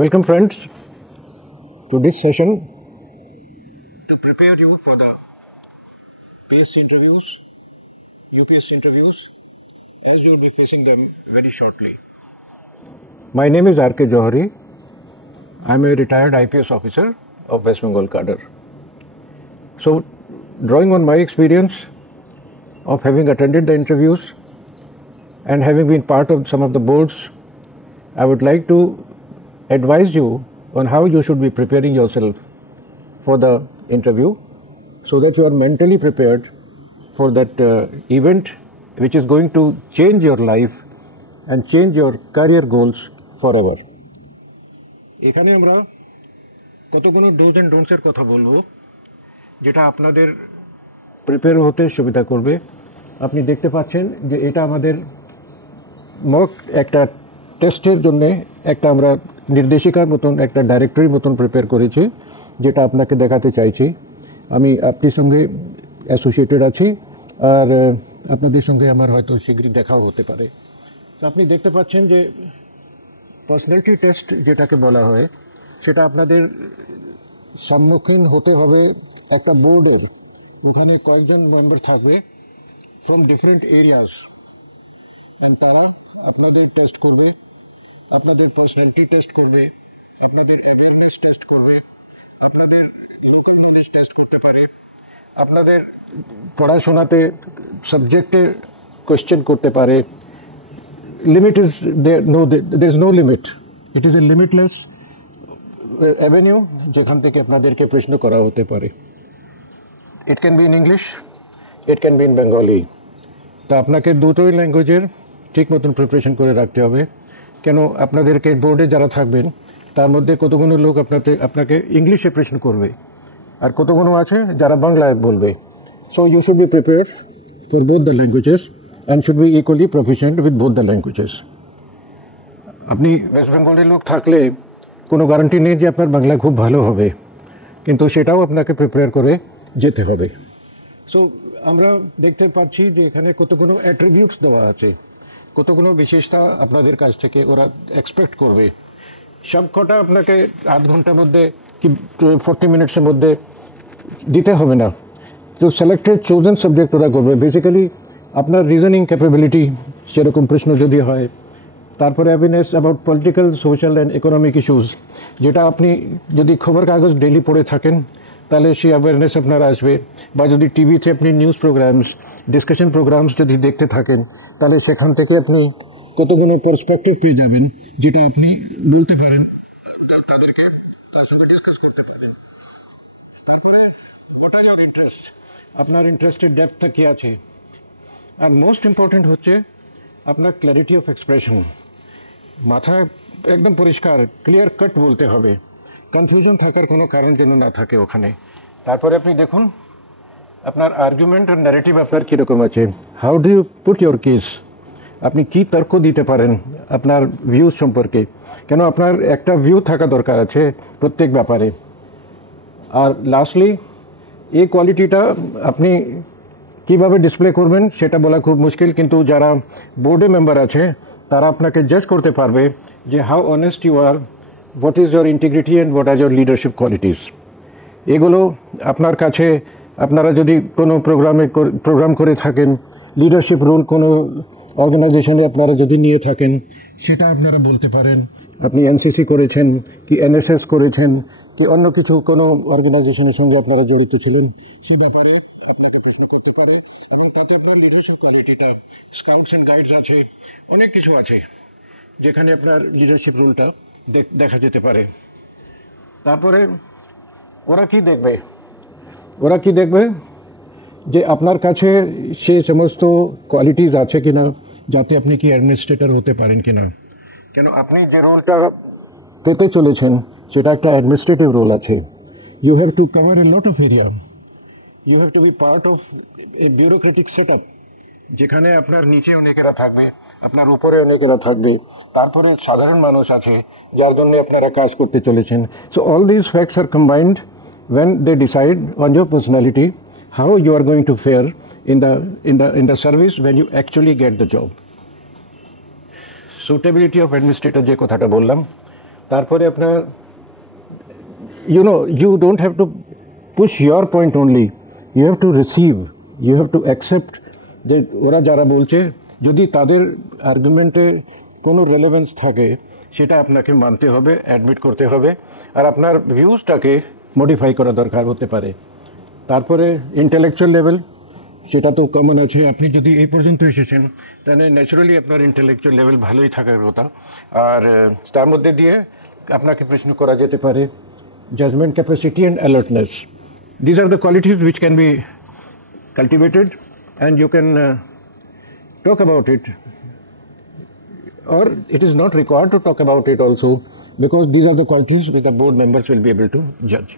Welcome friends to this session to prepare you for the PSC interviews, UPSC interviews as you will be facing them very shortly. My name is R.K. Johari. I am a retired IPS officer of West Bengal cadre. So, drawing on my experience of having attended the interviews and having been part of some of the boards, I would like to advise you on how you should be preparing yourself for the interview so that you are mentally prepared for that event which is going to change your life and change your career goals forever. এখানে আমরা কতগুলো dose and don'ts এর কথা বলবো যেটা আপনাদের prepare হতে সুবিধা করবে। আপনি দেখতে পাচ্ছেন যে এটা আমাদের মক একটা টেস্টের জন্য একটা আমরা নির্দেশিকার মতন একটা ডাইরেক্টরি মতন প্রিপেয়ার করেছি যেটা আপনাকে দেখাতে চাইছি। আমি আপনার সঙ্গে অ্যাসোসিয়েটেড আছি আর আপনাদের সঙ্গে আমার হয়তো শীঘ্রই দেখাও হতে পারে। তো আপনি দেখতে পাচ্ছেন যে পার্সোনালিটি টেস্ট যেটাকে বলা হয় সেটা আপনাদের সম্মুখীন হতে হবে একটা বোর্ডের। ওখানে কয়েকজন মেম্বার থাকবে ফ্রম ডিফারেন্ট এরিয়াস অ্যান্ড তারা আপনাদের টেস্ট করবে, আপনাদের পার্সোনালিটি টেস্ট করবে, আপনাদের অ্যাবিলিটিস টেস্ট করবে, আপনাদের ইন্টেলিজেন্স টেস্ট করতে পারে, আপনাদের পড়াশোনাতে সাবজেক্টে কোয়েশ্চেন করতে পারে। Limit is there is no limit. It is a limitless avenue যেখান থেকে আপনাদেরকে প্রশ্ন করা হতে পারে। It can be in English, it can be in Bengali. তো আপনাকে দুটোই ল্যাঙ্গুয়েজের ঠিক মতন প্রিপারেশন করে রাখতে হবে। কেন আপনাদেরকে বোর্ডে যারা থাকবেন তার মধ্যে কতগুলো লোক আপনাকে ইংলিশে প্রশ্ন করবে আর কতগুলো আছে যারা বাংলায় বলবে। So you should be prepared for both the languages and should be equally proficient with both the languages. আপনি ওয়েস্ট বেঙ্গলের লোক থাকলে কোনো গ্যারান্টি নেই যে আপনার বাংলা খুব ভালো হবে, কিন্তু সেটাও আপনাকে প্রিপেয়ার করে যেতে হবে। সো আমরা দেখতে পাচ্ছি যে এখানে কতগুলো অ্যাট্রিবিউটস দেওয়া আছে, কতগুলো বিশেষতা আপনাদের কাছ থেকে ওরা এক্সপেক্ট করবে। সব কটা আপনাকে আধ ঘন্টার মধ্যে কি 40 মিনিটসের মধ্যে দিতে হবে না। তো সিলেক্টেড চোজেন সাবজেক্ট ওরা করবে। বেসিক্যালি আপনার রিজনিং ক্যাপাবিলিটি সেরকম প্রশ্ন যদি হয়, তারপরে awareness about political, social and economic issues, যেটা আপনি যদি খবর কাগজ ডেলি পড়ে থাকেন তাহলে সেই অ্যাওয়ারনেস আপনার আসবে, বা যদি টিভিতে আপনি নিউজ প্রোগ্রামস, ডিসকাশন প্রোগ্রামস যদি দেখতে থাকেন তাহলে সেখান থেকে আপনি কতগুলো পার্সপেক্টিভ পেয়ে যাবেন যেটা আপনি বলতে পারেন তাদেরকে, তার সঙ্গে ডিসকাস করতে পারেন। তারপরে হোয়াট আর ইউর ইন্টারেস্ট, আপনার ইন্টারেস্টের ডেপথটা কী আছে। আর মোস্ট ইম্পর্টেন্ট হচ্ছে আপনার ক্ল্যারিটি অফ এক্সপ্রেশন। মাথায় একদম পরিষ্কার ক্লিয়ার কাট বলতে হবে, কনফিউশন থাকার কোনো কারণ যেন না থাকে ওখানে। তারপরে আপনি দেখুন আপনার আর্গুমেন্ট আর ন্যারেটিভ আপনার কীরকম আছে, how do you put your case, আপনি কী তর্ক দিতে পারেন আপনার ভিউজ সম্পর্কে। কেন আপনার একটা ভিউ থাকা দরকার আছে প্রত্যেক ব্যাপারে। আর লাস্টলি এই কোয়ালিটিটা আপনি কীভাবে ডিসপ্লে করবেন সেটা বলা খুব মুশকিল, কিন্তু যারা বোর্ডে মেম্বার আছে তারা আপনাকে জাজ করতে পারবে যে how honest you are, what is your integrity and what are your leadership qualities. এগুলো আপনার কাছে, আপনারা যদি কোনো প্রোগ্রাম করে থাকেন, লিডারশিপ রোল কোনো অর্গানাইজেশনে আপনারা যদি নিয়ে থাকেন, সেটা আপনারা বলতে পারেন। আপনি এনসিসি করেছেন কি এনএসএস করেছেন কি অন্য কিছু কোনো অর্গানাইজেশনের সঙ্গে আপনারা জড়িত ছিলেন, সে ব্যাপারে আপনাকে প্রশ্ন করতে পারে। এবং তাতে আপনার লিডারশিপ কোয়ালিটিটা, স্কাউটস অ্যান্ড গাইডস আছে, অনেক কিছু আছে যেখানে আপনার লিডারশিপ রোলটা দেখা যেতে পারে। তারপরে ওরা কি দেখবে যে আপনার কাছে সে সমস্ত কোয়ালিটিস আছে কিনা যাতে আপনি কি অ্যাডমিনিস্ট্রেটর হতে পারেন কিনা। কেন আপনি যে রোলটা পেতে চলেছেন সেটা একটা অ্যাডমিনিস্ট্রেটিভ রোল আছে। You have to cover a lot of area, you have to be part of a bureaucratic set up যেখানে আপনার নিচে অনেকেরা থাকবে, আপনার উপরে অনেকেরা থাকবে, তারপরে সাধারণ মানুষ আছে যার জন্য আপনারা কাজ করতে চলেছেন। So all this facts are combined when they decide on your personality how you are going to fare in the service when you actually get the job. Suitability of administrator যে কথাটা বললাম তারপরে আপনার you don't have to push your point only, you have to receive, you have to accept যে ওরা যারা বলছে যদি তাদের আর্গুমেন্টে কোনো রেলেভেন্স থাকে সেটা আপনাকে মানতে হবে, অ্যাডমিট করতে হবে, আর আপনার ভিউজটাকে মডিফাই করা দরকার হতে পারে। তারপরে ইন্টেলেকচুয়াল লেভেল, সেটা তো কমন আছে। আপনি যদি এই পর্যন্ত এসেছেন তাহলে ন্যাচারালি আপনার ইন্টেলেকচুয়াল লেভেল ভালোই থাকার কথা। আর তার মধ্যে দিয়ে আপনাকে প্রশ্ন করা যেতে পারে judgement capacity and alertness. These are the qualities which can be cultivated and you can talk about it, or it is not required to talk about it also, because these are the qualities which the board members will be able to judge.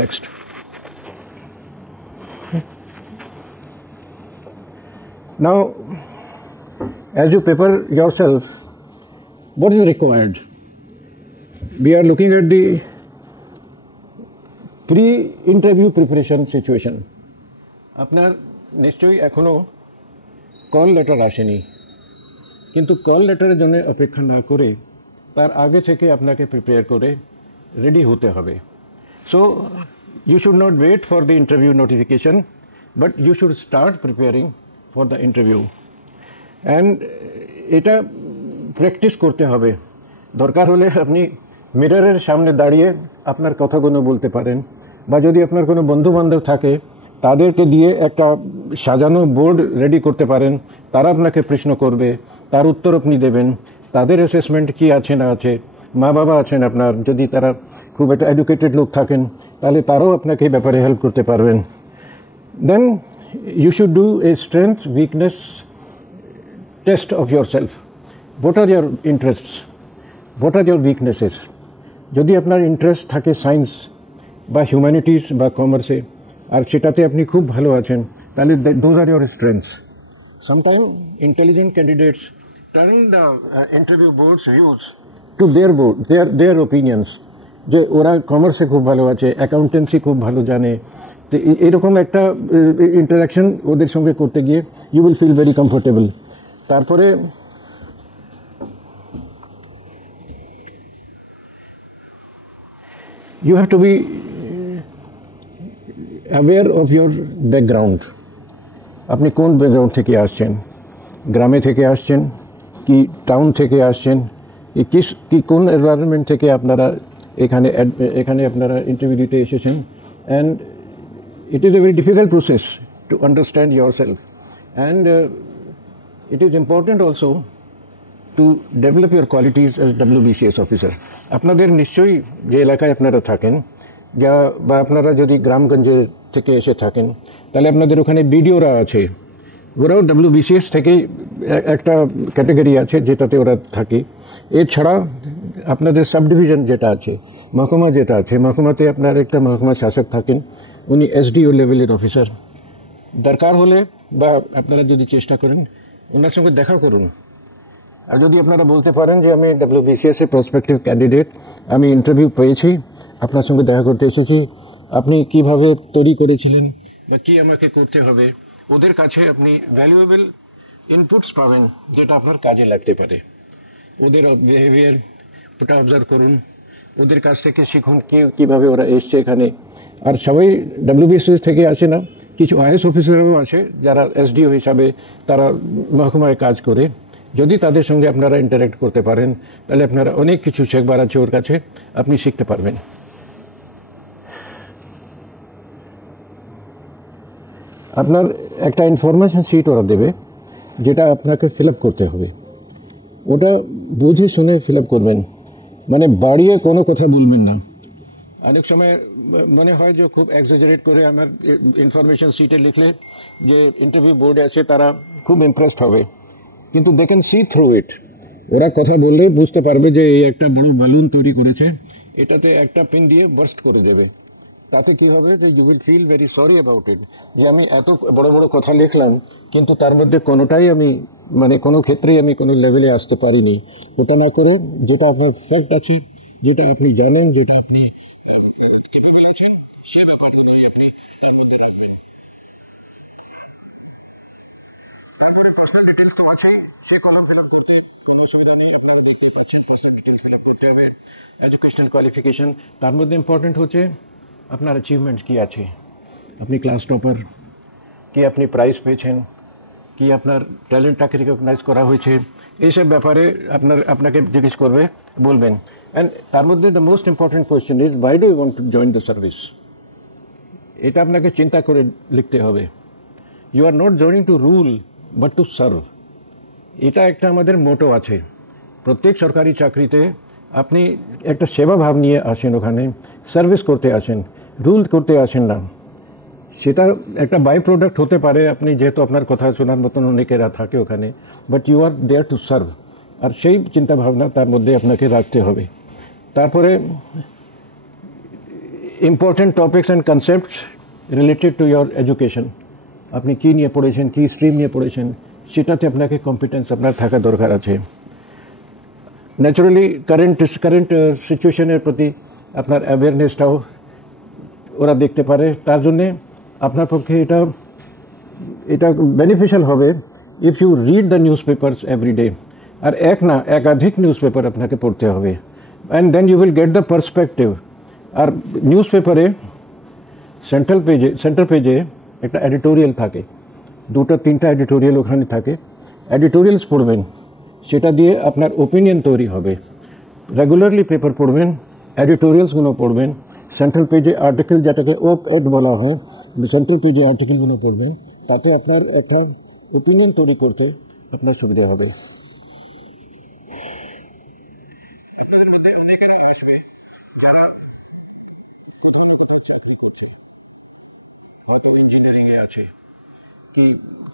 Next. Now, as you prepare yourself, what is required? We are looking at the pre-interview preparation situation. আপনার নিশ্চয়ই এখনও call letter আসেনি, কিন্তু call লেটারের জন্য অপেক্ষা না করে তার আগে থেকে আপনাকে প্রিপেয়ার করে রেডি হতে হবে। So you should not wait for the interview notification, but you should start preparing for the interview. And এটা প্র্যাকটিস করতে হবে। দরকার হলে আপনি মিররের সামনে দাঁড়িয়ে আপনার কথাগুলো বলতে পারেন, বা যদি আপনার কোনো বন্ধুবান্ধব থাকে তাদেরকে দিয়ে একটা সাজানো বোর্ড রেডি করতে পারেন, তারা আপনাকে প্রশ্ন করবে, তার উত্তর আপনি দেবেন, তাদের অ্যাসেসমেন্ট কী আছে না আছে, মা বাবা আছেন আপনার, যদি তারা খুব একটা এডুকেটেড লোক থাকেন তাহলে তারাও আপনাকে এই ব্যাপারে হেল্প করতে পারবেন। Then you should do a strength weakness test of yourself. What are your interests, what are your weaknesses. যদি আপনার ইন্টারেস্ট থাকে সায়েন্স বা হিউম্যানিটিস বা কমার্সে, আর সেটাতে আপনি খুব ভালো আছেন, তাহলে those are your strengths. Sometime intelligent candidates turn the interview boards views to their opinions, যে ওরা কমার্সে খুব ভালো আছে, অ্যাকাউন্টেন্সি খুব ভালো জানে। তো এরকম একটা ইন্টারাকশন ওদের সঙ্গে করতে গিয়ে you will feel very comfortable. তারপরে you have to be aware of your background. আপনি কোন ব্যাকগ্রাউন্ড থেকে আসছেন, গ্রামে থেকে আসছেন কি টাউন থেকে আসছেন, কি কোন এনভায়রনমেন্ট থেকে আপনারা এখানে আপনারা ইন্টারভিউ দিতে এসেছেন। And it is a very difficult process to understand your self, and it is important also to develop your qualities as WBCS officer. আপনাদের নিশ্চয়ই যে এলাকায় আপনারা থাকেন, বা আপনারা যদি গ্রামগঞ্জে থেকে এসে থাকেন, তাহলে আপনাদের ওখানে বিডিওরা আছে, ওরাও WBCS থেকেই একটা ক্যাটাগরি আছে যেটাতে ওরা থাকে। এছাড়া আপনাদের সাব ডিভিশন যেটা আছে, মহকুমা যেটা আছে, মহকুমাতে আপনার একটা মহকুমা শাসক থাকেন, উনি SDO লেভেলের অফিসার। দরকার হলে বা আপনারা যদি চেষ্টা করেন ওনার সঙ্গে দেখা করুন। আর যদি আপনারা বলতে পারেন যে আমি WBCS এর প্রসপেক্টিভ ক্যান্ডিডেট, আমি ইন্টারভিউ পেয়েছি, আপনার সঙ্গে দেখা করতে এসেছি, আপনি কিভাবে তৈরি করেছিলেন বা কী আমাকে করতে হবে, ওদের কাছে আপনি ভ্যালুয়েবল ইনপুটস পাবেন যেটা আপনার কাজে লাগতে পারে। ওদের বিহেভিয়ার ওটা অবজার্ভ করুন, ওদের কাছ থেকে শিখুন কীভাবে ওরা এসছে এখানে। আর সবাই WBCS থেকে আসে না, কিছু IAS অফিসারও আছে যারা SDO হিসাবে তারা মহকুমায় কাজ করে। যদি তাদের সঙ্গে আপনারা ইন্টারাক্ট করতে পারেন তাহলে আপনারা অনেক কিছু শেখবার আছে ওর কাছে, আপনি শিখতে পারবেন। আপনার একটা ইনফরমেশন শিট ওরা দেবে যেটা আপনাকে ফিল আপ করতে হবে, ওটা বুঝে শুনে ফিল আপ করবেন, মানে বাড়িয়ে কোনো কথা বলবেন না। অনেক সময় মনে হয় যে খুব এক্সাজারেট করে আমার ইনফরমেশন শিটে লিখলে যে ইন্টারভিউ বোর্ডে আছে তারা খুব ইমপ্রেসড হবে, কিন্তু they can see through it. ওরা কথা বললে বুঝতে পারবে যে এই একটা বড় বালুন তৈরি করেছে, এটাতে একটা পিন দিয়ে বার্স্ট করে দেবে। তাতে কি হবে যে you will feel very sorry about it, যে আমি এত বড় বড় কথা লিখলাম কিন্তু তার মধ্যে কোনোটাই আমি কোনো ক্ষেত্রেই আমি কোনো লেভেলে আসতে পারিনি। ওটা না করে যেটা আপনার ফ্যাক্ট আছে, যেটা আপনি জানেন, যেটা আপনি ক্যাপেবল আছেন, সে ব্যাপারটা নিয়ে আপনি তার মধ্যে রাখবেন। প্রাইমারি পার্সোনাল ডিটেলস তো আছেই, সেই কলাম ফিল আপ করতে কোনো অসুবিধা নেই, আপনারা দেখতে পাচ্ছেন পার্সোনাল ডিটেলস ফিল আপ করতে হবে। এডুকেশনাল কোয়ালিফিকেশন, তার মধ্যে ইম্পর্টেন্ট হচ্ছে আপনার অ্যাচিভমেন্টস কী আছে, আপনি ক্লাস টপার, কি আপনি প্রাইজ পেয়েছেন, কি আপনার ট্যালেন্টটাকে রিকগনাইজ করা হয়েছে, এইসব ব্যাপারে আপনাকে জিজ্ঞেস করবে, বলবেন। অ্যান্ড তার মধ্যে the most important question is why do you want to join the service. এটা আপনাকে চিন্তা করে লিখতে হবে। You are not joining to rule but to serve, এটা একটা আমাদের মোটো আছে। প্রত্যেক সরকারি চাকরিতে আপনি একটা সেবা ভাব নিয়ে আসেন, ওখানে সার্ভিস করতে আসেন, রুল করতে আসেন না। সেটা একটা বাই প্রোডাক্ট হতে পারে, আপনি যেহেতু আপনার কথা শোনার মতন অনেকেরা থাকে ওখানে, but you are there to serve. আর সেই চিন্তাভাবনা তার মধ্যে আপনাকে রাখতে হবে। তারপরে important topics and concepts related to your education, আপনি কী নিয়ে পড়েছেন, কী স্ট্রিম নিয়ে পড়েছেন, সেটাতে আপনাকে কম্পিটেন্স আপনার থাকা দরকার আছে। ন্যাচারালি কারেন্ট সিচুয়েশনের প্রতি আপনার অ্যাওয়ারনেসটাও ওরা দেখতে পারে। তার জন্যে আপনার পক্ষে এটা বেনিফিশিয়াল হবে if you read the newspapers every day. আর একাধিক নিউজ পেপার আপনাকে পড়তে হবে, and then you will get the perspective. আর নিউজ পেপারে সেন্টার পেজে একটা এডিটোরিয়াল থাকে, 2-3টা এডিটোরিয়াল ওখানে থাকে। এডিটোরিয়ালস পড়বেন, সেটা দিয়ে আপনার ওপিনিয়ন তৈরি হবে। রেগুলারলি পেপার পড়বেন, এডিটোরিয়ালসগুলো পড়বেন, সেন্ট্রাল পেজে আর্টিকেল, যেটাকে op-ed বলা হয়, সেন্ট্রাল পেজে আর্টিকেলগুলো পড়বেন, তাতে আপনার একটা ওপিনিয়ন তৈরি করতে আপনার সুবিধা হবে। আপনাদের মধ্যে অনেকেরা আসবে যারা কোথাও না কোথাও চাকরি করছে, হয়তো ইঞ্জিনিয়ারিংয়ে আছে, কি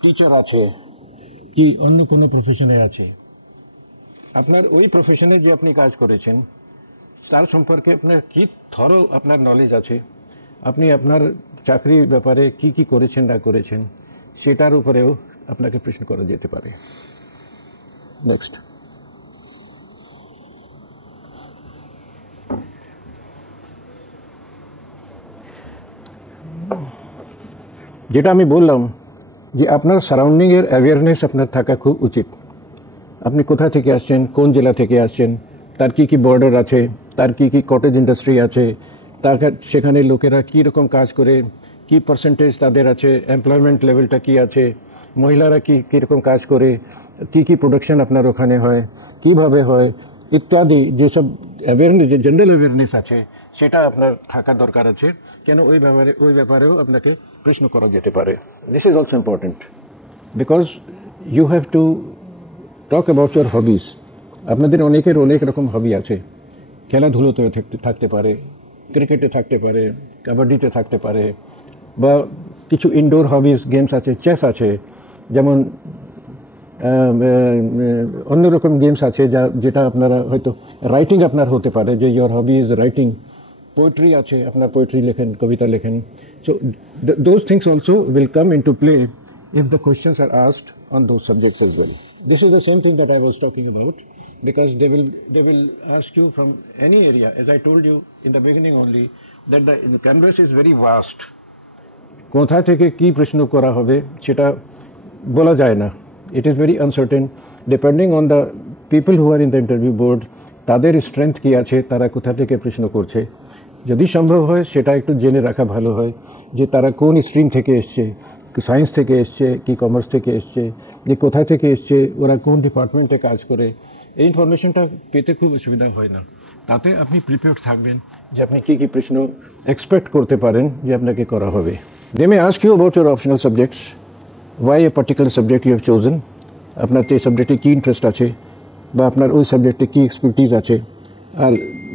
টিচার আছে, কি অন্য কোনো প্রফেশনে আছে। আপনার ওই প্রফেশনে যে আপনি কাজ করেছেন তার সম্পর্কে আপনার কি থরো আপনার নলেজ আছে, আপনি আপনার চাকরির ব্যাপারে কি কি করেছেন না করেছেন, সেটার উপরেও আপনাকে প্রশ্ন করা যেতে পারে। নেক্সট, যেটা আমি বললাম যে আপনার সারাউন্ডিংয়ের অ্যাওয়ারনেস আপনার থাকা খুব উচিত। আপনি কোথা থেকে আসছেন, কোন জেলা থেকে আসছেন, তার কি কি বর্ডার আছে, তার কি কি কটেজ ইন্ডাস্ট্রি আছে, তার সেখানে লোকেরা কী রকম কাজ করে, কি পার্সেন্টেজ তাদের আছে, এমপ্লয়মেন্ট লেভেলটা কি আছে, মহিলারা কীরকম কাজ করে, কি কি প্রোডাকশন আপনার ওখানে হয়, কিভাবে হয়, ইত্যাদি যেসব অ্যাওয়ারনেস, যে জেনারেল অ্যাওয়ারনেস আছে, সেটা আপনার থাকা দরকার আছে। কেন ওই ব্যাপারেও আপনাকে প্রশ্ন করা যেতে পারে। This is also important because you have to talk about your hobbies. আপনাদের অনেকের অনেক রকম হবি আছে, খেলাধুলোতে থাকতে পারে, ক্রিকেটে থাকতে পারে, কাবাডিতে থাকতে পারে, বা কিছু ইনডোর হবিস গেমস আছে, চেস আছে, যেমন অন্যরকম গেমস আছে যেটা আপনারা হয়তো রাইটিং আপনার হতে পারে, যে your hobby is writing. Poetry আছে, আপনার পোয়েট্রি লেখেন, কবিতা লেখেন। So those things also will come into play if the questions are asked on those subjects as well. This is the same thing that I was talking about, because they will ask you from any area. As I told you in the beginning only, that the canvas is very vast. কোথা থেকে কি প্রশ্ন করা হবে সেটা বলা যায় না। It is very uncertain depending on the people who are in the interview board, তাদের স্ট্রেংথ কি আছে, তারা কোথা থেকে প্রশ্ন করছে। যদি সম্ভব হয় সেটা একটু জেনে রাখা ভালো হয়, যে তারা কোন স্ট্রিম থেকে এসছে, সায়েন্স থেকে এসছে কি কমার্স থেকে এসছে, যে কোথা থেকে এসছে, ওরা কোন ডিপার্টমেন্টে কাজ করে। এই ইনফরমেশনটা পেতে খুব অসুবিধা হয় না। তাতে আপনি প্রিপেয়ার্ড থাকবেন যে আপনি কী কী প্রশ্ন এক্সপেক্ট করতে পারেন যে আপনাকে করা হবে। They may ask you about your optional subjects, why a particular subject you have chosen, আপনার এই সাবজেক্টে কী ইন্টারেস্ট আছে, বা আপনার ওই সাবজেক্টে কী এক্সপার্টিজ আছে। আর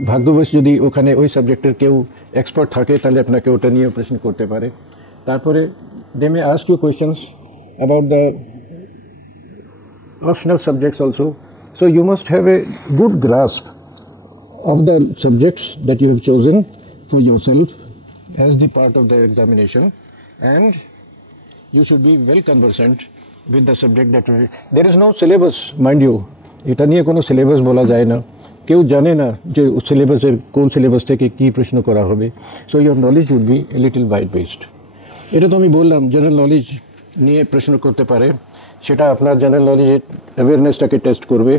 ভাগ্যবশ যদি ওখানে ওই সাবজেক্টের কেউ এক্সপার্ট থাকে, তাহলে আপনাকে ওটা নিয়েও প্রশ্ন করতে পারে। তারপরে they may ask you questions about the optional subjects also. So you must have a good grasp of the subjects that you have chosen for yourself as the part of the examination, and you should be well conversant with the subject that there is no syllabus, mind you. এটা নিয়ে কোনো syllabus বলা যায় না, কেউ জানে না যে সিলেবাসের কোন সিলেবাস থেকে কী প্রশ্ন করা হবে। So your knowledge would be a little wide based. এটা তো আমি বললাম জেনারেল নলেজ নিয়ে প্রশ্ন করতে পারে, সেটা আপনার জেনারেল নলেজের অ্যাওয়ারনেসটাকে টেস্ট করবে।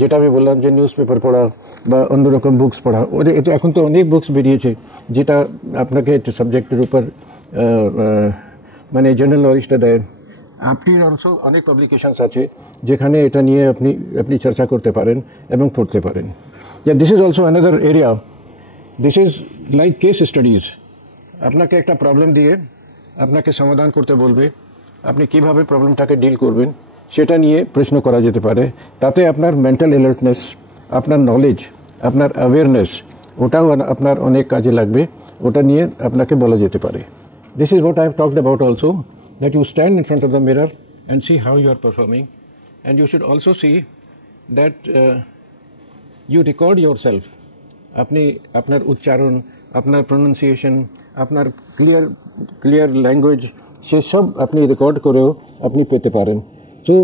যেটা আমি বললাম যে নিউজ পেপার পড়া বা অন্যরকম বুকস পড়া, এটা এখন তো অনেক বুকস বেরিয়েছে যেটা আপনাকে সাবজেক্টের উপর মানে জেনারেল নলেজটা দেয়। আপনি অলসো অনেক পাবলিকেশনস আছে যেখানে এটা নিয়ে আপনি চর্চা করতে পারেন এবং পড়তে পারেন। This is also another area, this is like case studies. আপনাকে একটা প্রবলেম দিয়ে আপনাকে সমাধান করতে বলবে, আপনি কিভাবে প্রবলেমটাকে ডিল করবেন সেটা নিয়ে প্রশ্ন করা যেতে পারে। তাতে আপনার মেন্টাল অ্যালার্টনেস, আপনার নলেজ, আপনার অ্যাওয়ারনেস, ওটাও আপনার অনেক কাজে লাগবে, ওটা নিয়ে আপনাকে বলা যেতে পারে। This is what I have talked about also, that you stand in front of the mirror and see how you are performing, and you should also see that you record yourself. আপনি আপনার উচ্চারণ, আপনার pronunciation, আপনার clear language, সেসব আপনি record করেও আপনি পেতে পারেন। So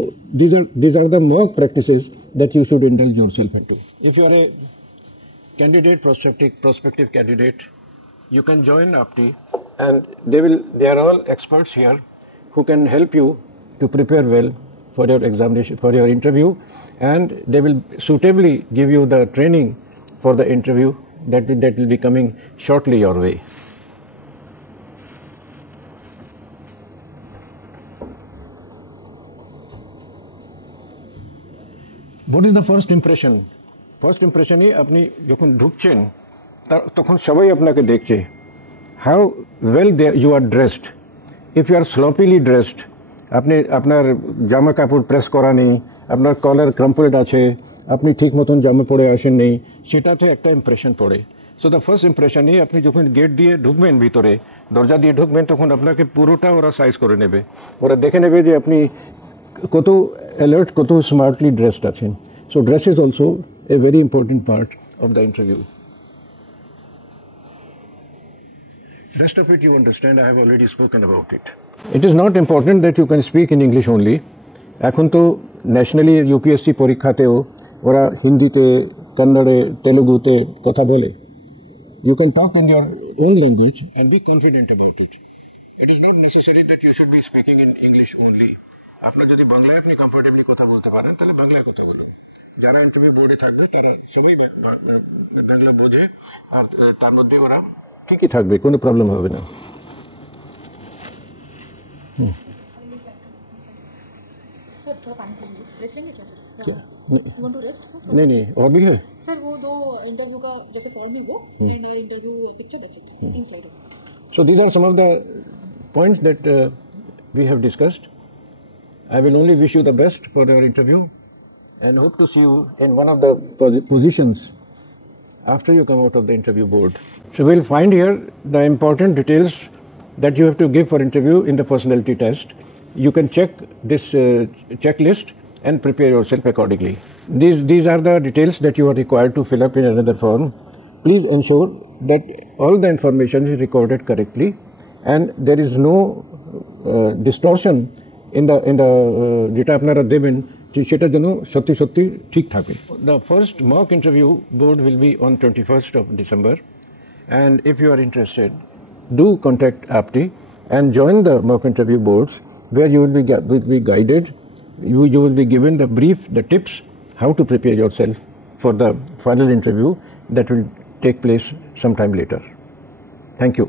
these are the mock practices that you should indulge yourself into. If you are a candidate, prospective candidate, you can join APTI, and they are all experts here who can help you to prepare well for your examination, for your interview, and they will suitably give you the training for the interview that will be coming shortly your way. What is the first impression? First impression is আপনি যখন ঢুকছেন তখন সবাই আপনাকে দেখছে। How well you are dressed. If you are sloppily dressed, আপনি আপনার জামা কাপড় প্রেস করা নেই, আপনার কলার ক্রাম্পলড আছে, আপনি ঠিক মতন জামা পরে আসেন নেই, সেটাতে একটা ইমপ্রেশন পড়ে। সো দ্য ফার্স্ট ইমপ্রেশন এই আপনি যখন গেট দিয়ে ঢুকবেন, ভিতরে দরজা দিয়ে ঢুকবেন, তখন আপনাকে পুরোটা ওরা সাইজ করে নেবে, ওরা দেখে নেবে যে আপনি কত অ্যালার্ট, কত স্মার্টলি ড্রেসড আছেন। So dress is also a very important part of the interview. Rest of it you understand, I have already spoken about it. It is not important that you can speak in English only. এখন তো nationally UPSC পরীক্ষাতেও ওরা হিন্দিতে, কন্নড়ে, তেলুগুতে কথা বলে। You can talk in your own language and be confident about it. It is not necessary that you should be speaking in English only. আপনার যদি বাংলায় আপনি কমফোর্টেবলি কথা বলতে পারেন তাহলে বাংলায় কথা বলুন। যারা ইন্টারভিউ বোর্ডে থাকবে তারা সবাই বাংলা বোঝে, আর তার মধ্যে ওরা ঠিকই থাকবে, কোনো প্রবলেম হবে না। नहीं और भी है सर। वो दो इंटरव्यू का जैसे फॉर्म ही वो interview picture that's it, nothing slider. So these are some of the points that we have discussed. I will only wish you the best for your interview and hope to see you in one of the positions after you come out of the interview board. So we'll find here the important details that you have to give for interview in the personality test. You can check this checklist and prepare yourself accordingly. These are the details that you are required to fill up in another form. Please ensure that all the information is recorded correctly and there is no distortion in the যেটা আপনারা দেবেন সেটা যেন সত্যি সত্যি ঠিক থাকে। The first mock interview board will be on 21st of December, and if you are interested, do contact APTI and join the mock interview boards where you will be guided, you will be given the brief, the tips how to prepare yourself for the final interview that will take place sometime later. Thank you.